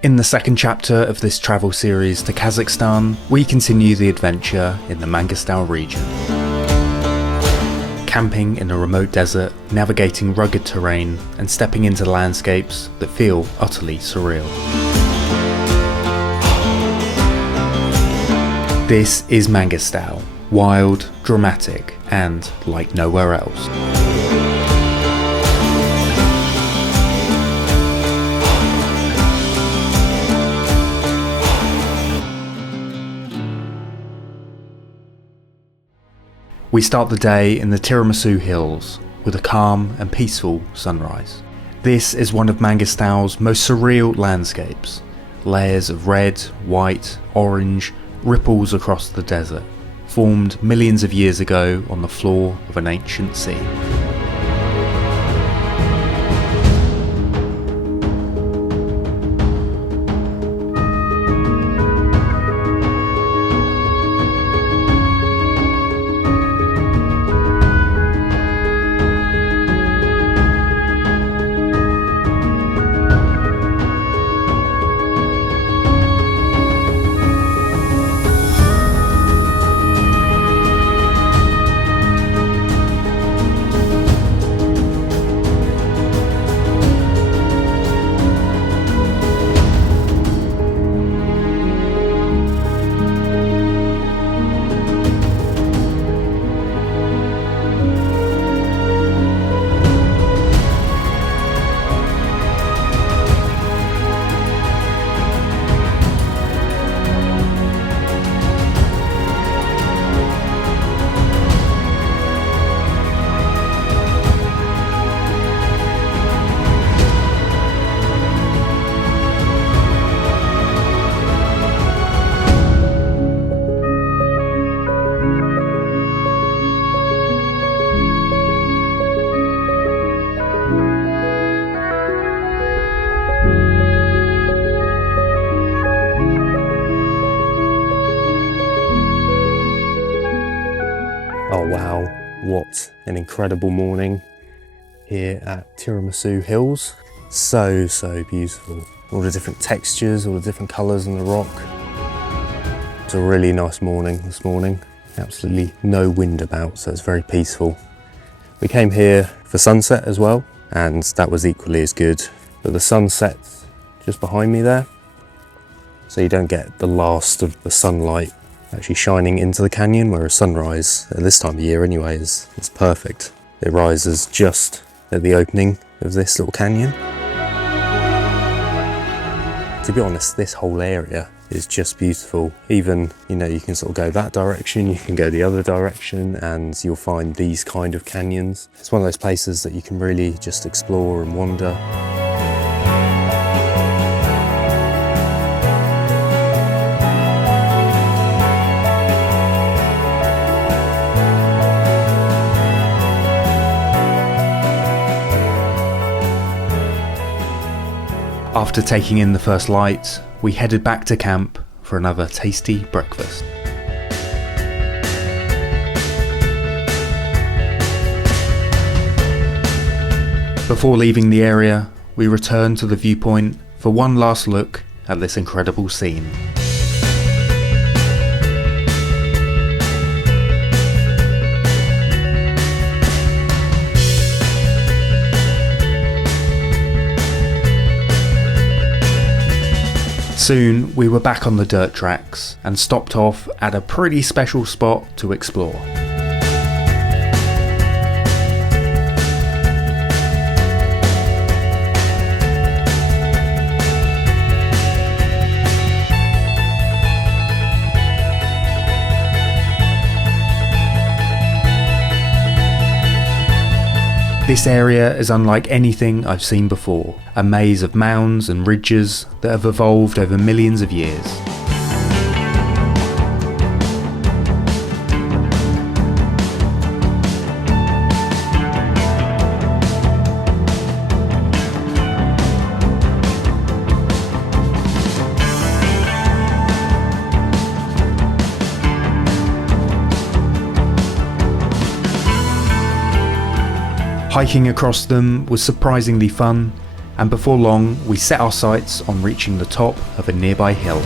In the second chapter of this travel series to Kazakhstan, we continue the adventure in the Mangystau region. Camping in a remote desert, navigating rugged terrain, and stepping into landscapes that feel utterly surreal. This is Mangystau, wild, dramatic, and like nowhere else. We start the day in the Tiramisu Hills with a calm and peaceful sunrise. This is one of Mangystau's most surreal landscapes. Layers of red, white, orange ripples across the desert, formed millions of years ago on the floor of an ancient sea. Oh wow, what an incredible morning here at Tiramisu Hills. So beautiful. All the different textures, all the different colours in the rock. It's a really nice morning this morning. Absolutely no wind about, so it's very peaceful. We came here for sunset as well, and that was equally as good. But the sunset's just behind me there, so you don't get the last of the sunlight actually shining into the canyon, whereas sunrise at this time of year anyway is perfect. It rises just at the opening of this little canyon. To be honest, this whole area is just beautiful. Even, you can sort of go that direction, you can go the other direction, and you'll find these kind of canyons. It's one of those places that you can really just explore and wander. After taking in the first light, we headed back to camp for another tasty breakfast. Before leaving the area, we returned to the viewpoint for one last look at this incredible scene. Soon we were back on the dirt tracks and stopped off at a pretty special spot to explore. This area is unlike anything I've seen before, a maze of mounds and ridges that have evolved over millions of years. Hiking across them was surprisingly fun, and before long we set our sights on reaching the top of a nearby hill.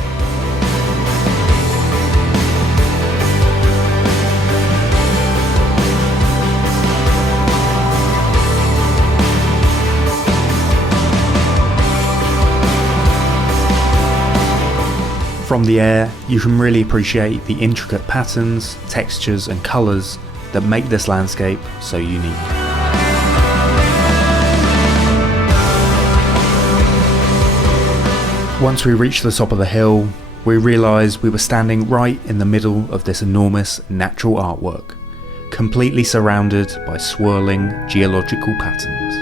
From the air, you can really appreciate the intricate patterns, textures and colours that make this landscape so unique. Once we reached the top of the hill, we realised we were standing right in the middle of this enormous natural artwork, completely surrounded by swirling geological patterns.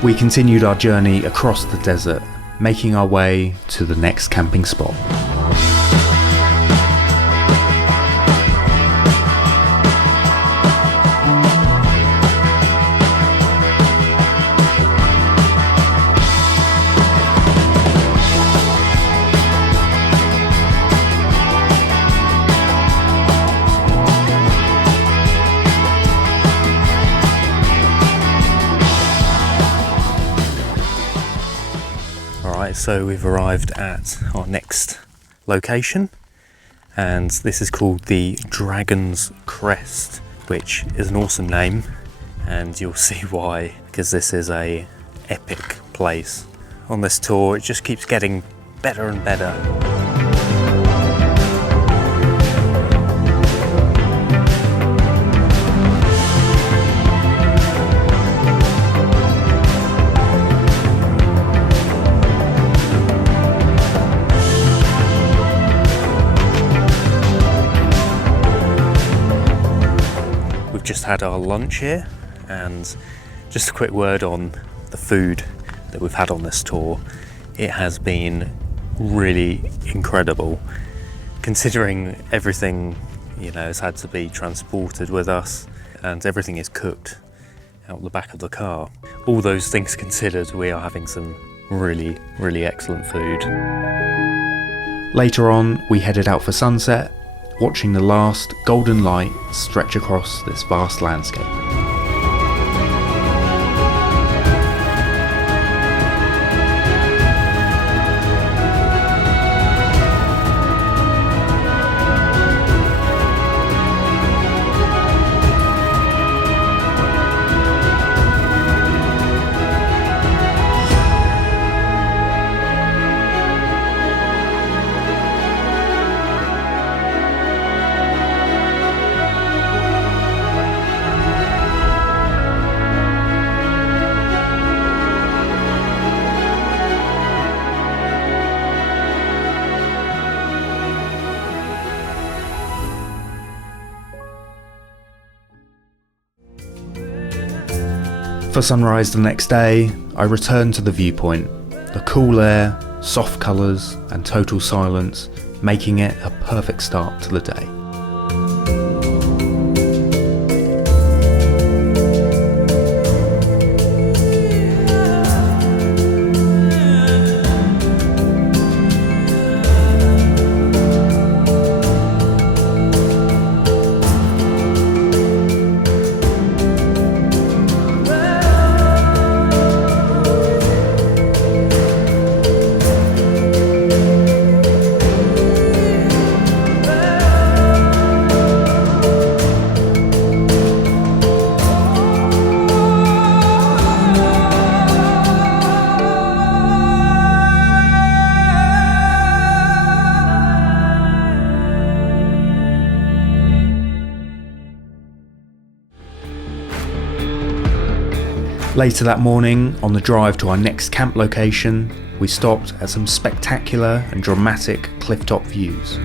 We continued our journey across the desert, making our way to the next camping spot. So we've arrived at our next location, and this is called the Dragon's Crest, which is an awesome name, and you'll see why, because this is a epic place. On this tour it just keeps getting better and better. Just had our lunch here, and just a quick word on the food that we've had on this tour. It has been really incredible, considering everything, you know, has had to be transported with us, and everything is cooked out the back of the car. All those things considered, we are having some really excellent food. Later on, we headed out for sunset, watching the last golden light stretch across this vast landscape. For sunrise the next day, I returned to the viewpoint. The cool air, soft colours and total silence, making it a perfect start to the day. Later that morning, on the drive to our next camp location, we stopped at some spectacular and dramatic clifftop views.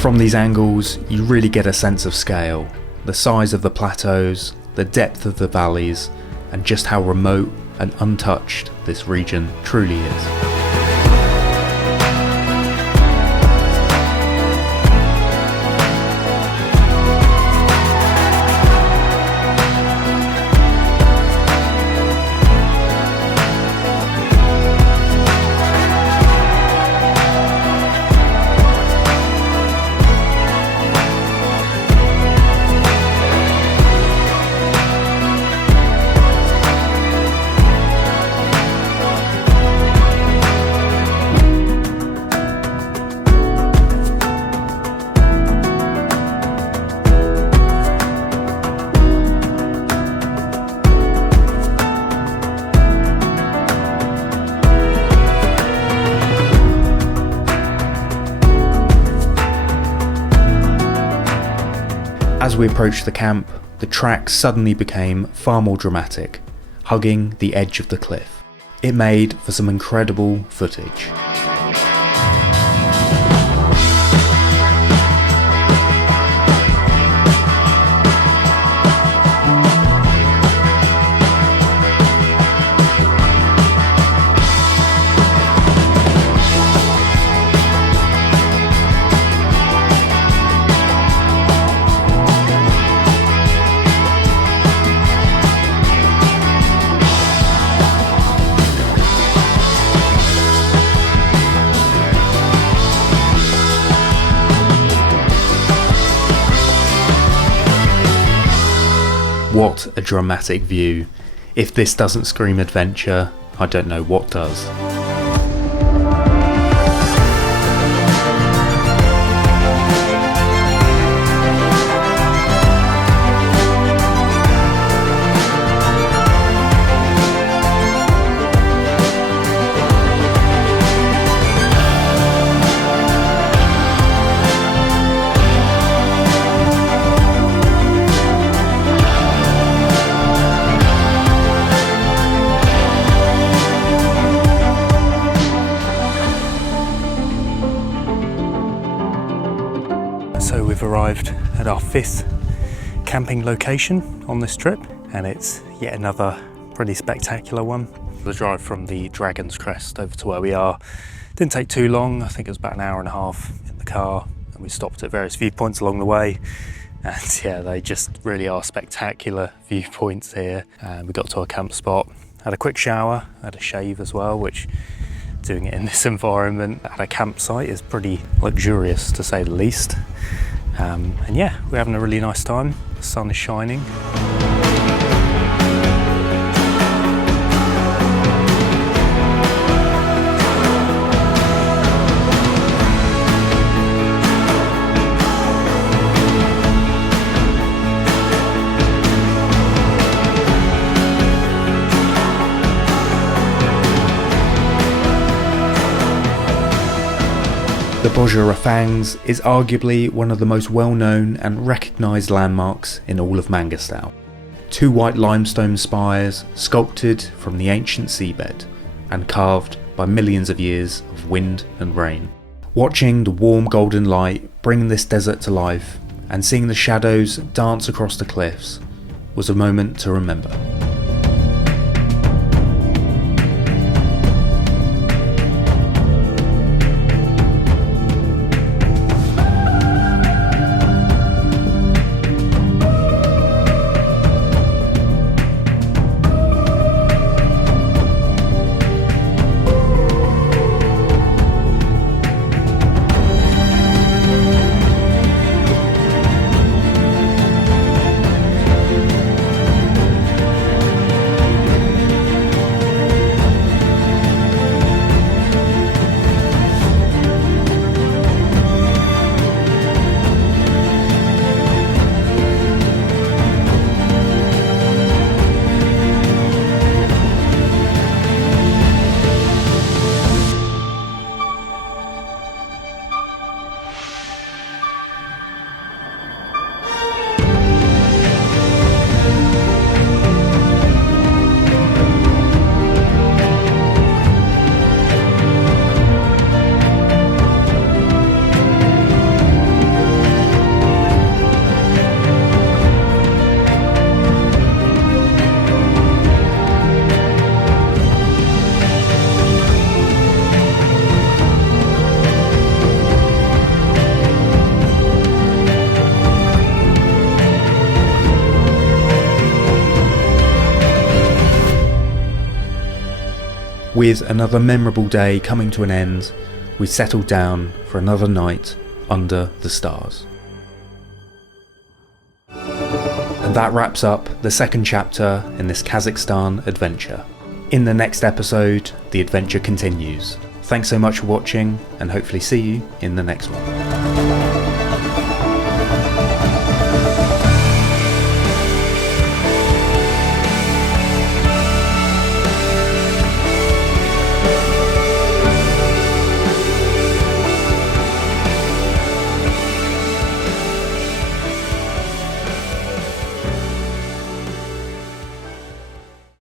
From these angles, you really get a sense of scale, the size of the plateaus, the depth of the valleys, and just how remote and untouched this region truly is. As we approached the camp, the track suddenly became far more dramatic, hugging the edge of the cliff. It made for some incredible footage. What a dramatic view. If this doesn't scream adventure, I don't know what does. So we've arrived at our 5th camping location on this trip, and it's yet another pretty spectacular one. The drive from the Dragon's Crest over to where we are didn't take too long. I think it was about an hour and a half in the car, and we stopped at various viewpoints along the way. And yeah, they just really are spectacular viewpoints here. And we got to our camp spot, had a quick shower, had a shave as well, which doing it in this environment at a campsite is pretty luxurious to say the least. And yeah, we're having a really nice time. The sun is shining. The Bozjyra Fangs is arguably one of the most well-known and recognised landmarks in all of Mangystau. 2 white limestone spires sculpted from the ancient seabed and carved by millions of years of wind and rain. Watching the warm golden light bring this desert to life and seeing the shadows dance across the cliffs was a moment to remember. With another memorable day coming to an end, we settled down for another night under the stars. And that wraps up the second chapter in this Kazakhstan adventure. In the next episode, the adventure continues. Thanks so much for watching, and hopefully see you in the next one.